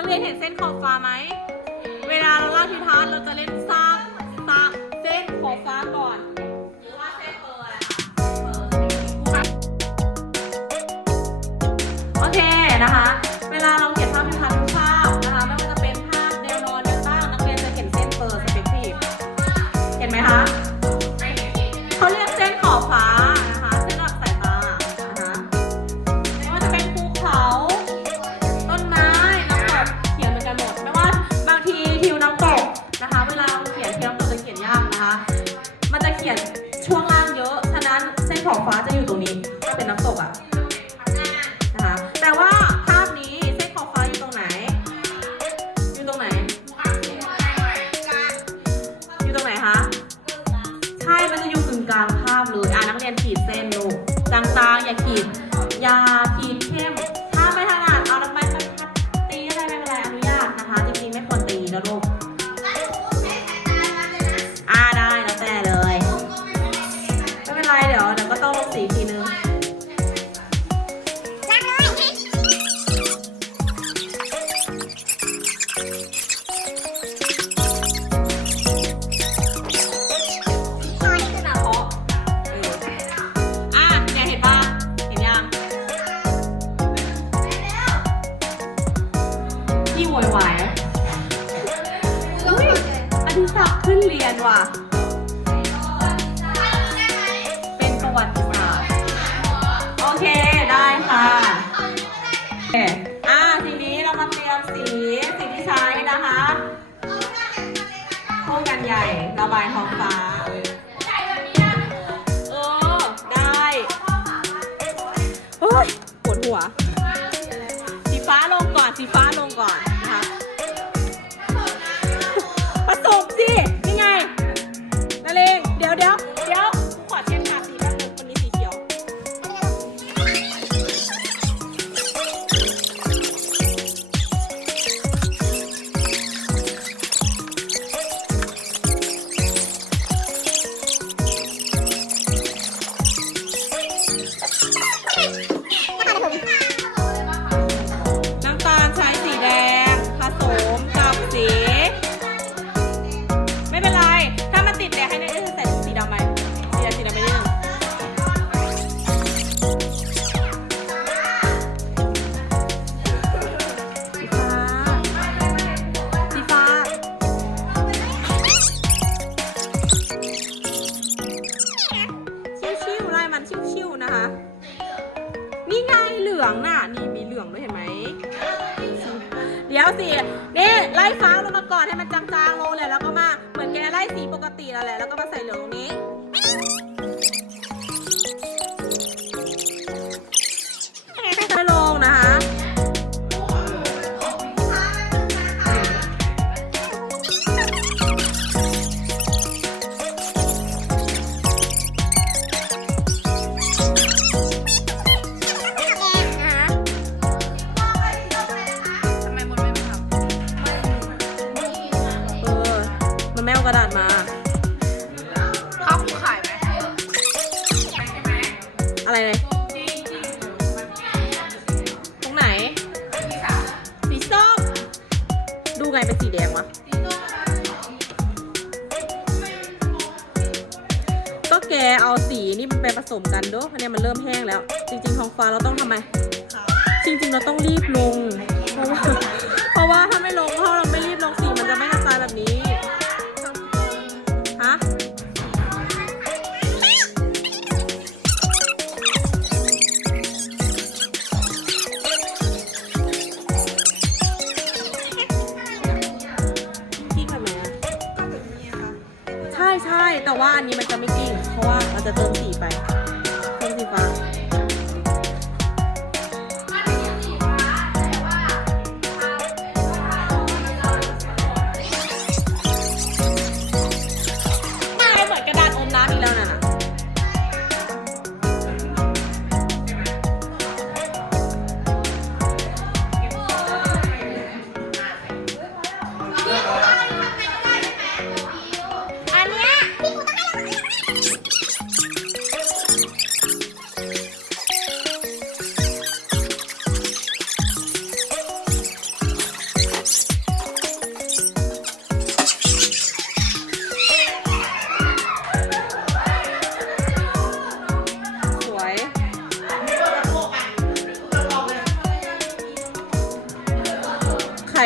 นักเรียนเห็นเส้นขอบฟ้าไหม เวลาเราเล่าทิพานเราจะเล่นซากสาเส้นขอบฟ้าก่อน หรือว่าเส้นเบอร์อะไรคะโอเคนะคะ нет. สีแดงวะก็แกเอาสีนี่ไปผสมกันด้วยอันนี้มันเริ่มแห้งแล้ว จริง ๆ ท้องฟ้าเราต้องทำไม จริง ๆ เราต้องรีบลง เพราะว่าเพราะว่าถ้าไม่ลงเพราะเรา แต่ว่าอันนี้มันจะไม่กิ้งเพราะว่าเราจะเติมสีไป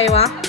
可以？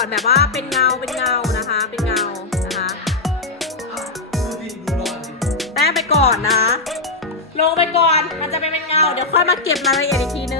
อนแบบว่าเป็นเงาเป็นเงานะคะ เป็นเงานะคะแต้ไปก่อนนะ ลงไปก่อนมันจะเป็นเงา เดี๋ยวค่อยมาเก็บรายละเอียดอีกทีนึง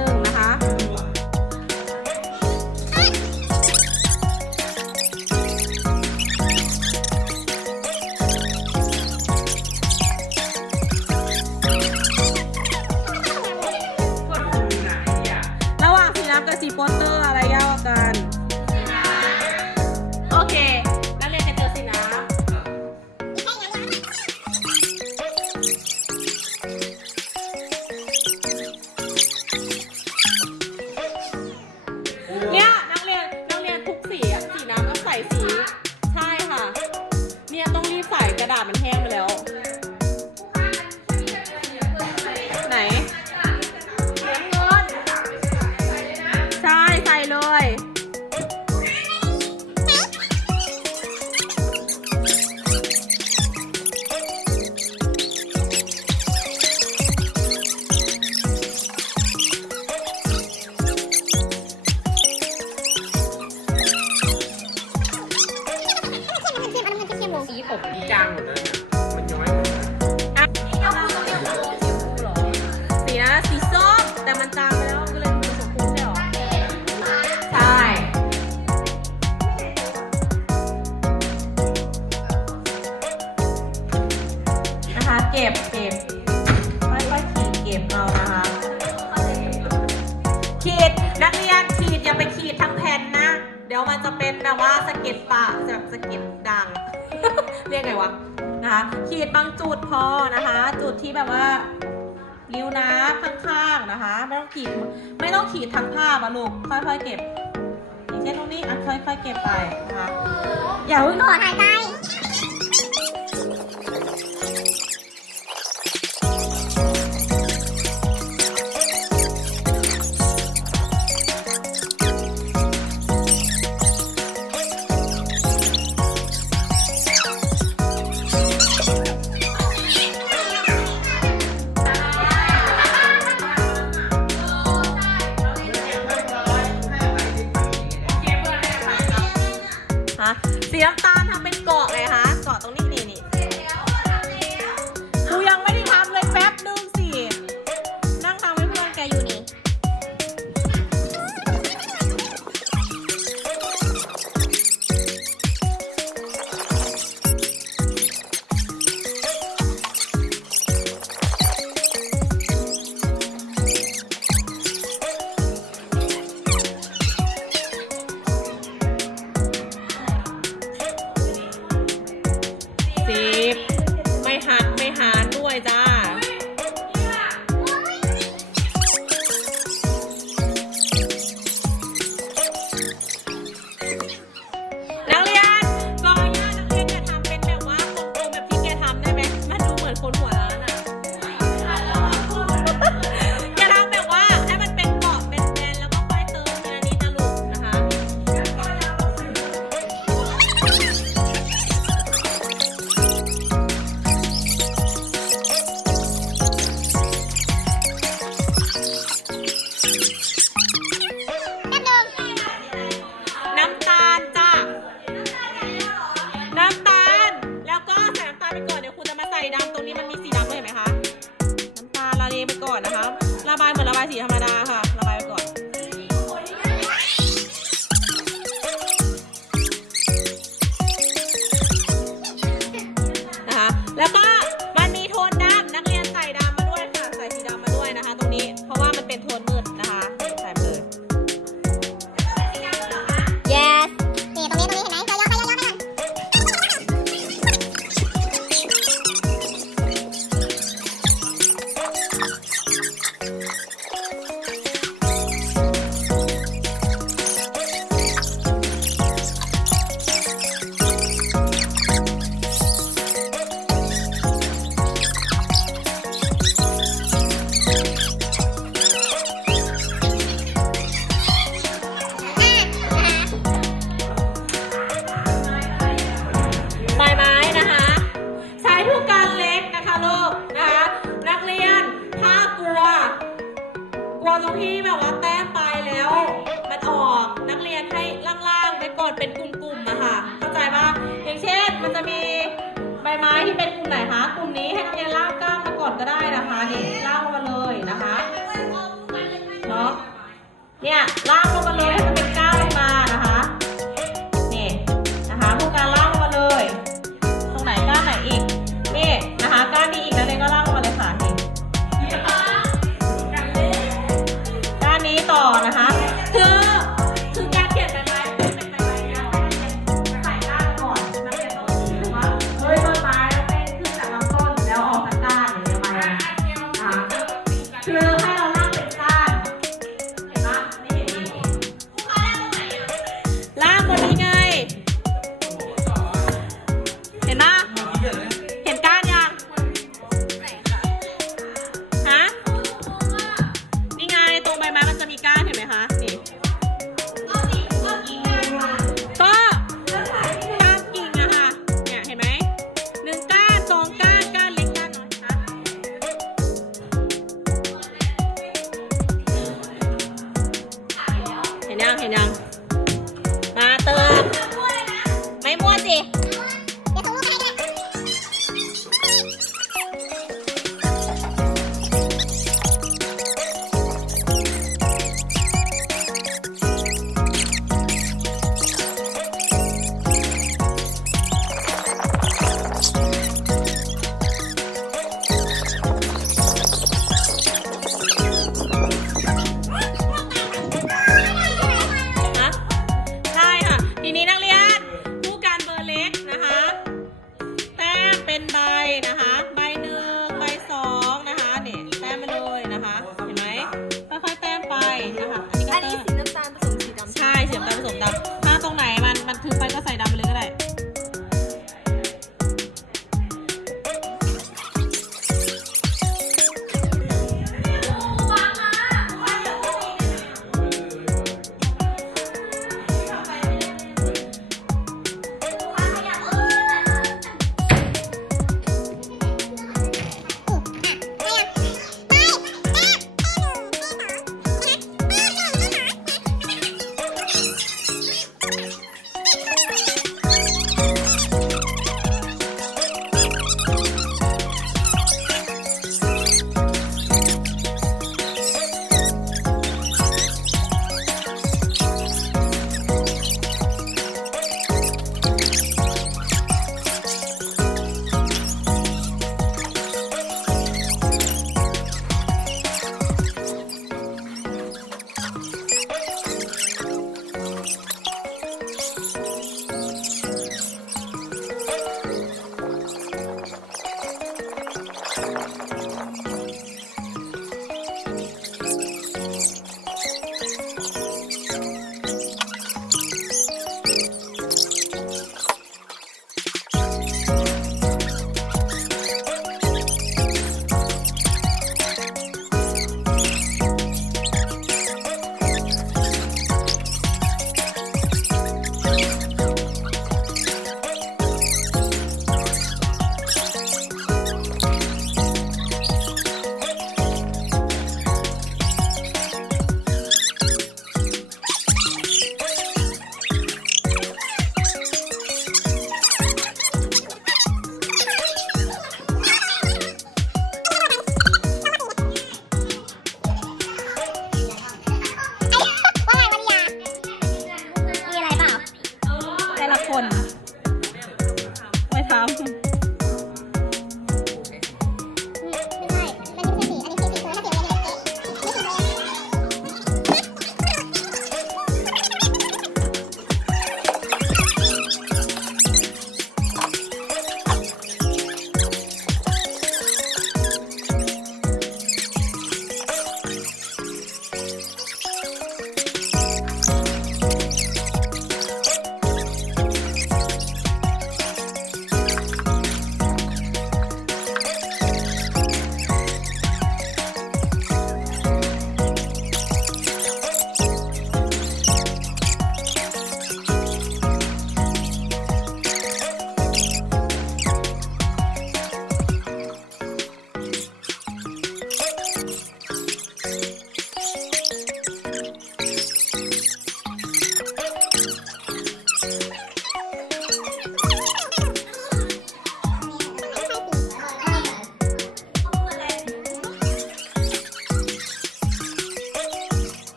แปลว่าสะเก็ดปะแบบสะเก็ดดัง เรียกไงวะนะคะขีดบางจุดพอนะคะ จุดที่แบบว่าริ้วนะข้างๆนะคะ ไม่ต้องขีดไม่ต้องขีดทั้งภาพอะลูกค่อยๆเก็บอย่างเช่นตรงนี้อะค่อยๆเก็บไปนะคะอย่าเพิ่งถอดหายใจ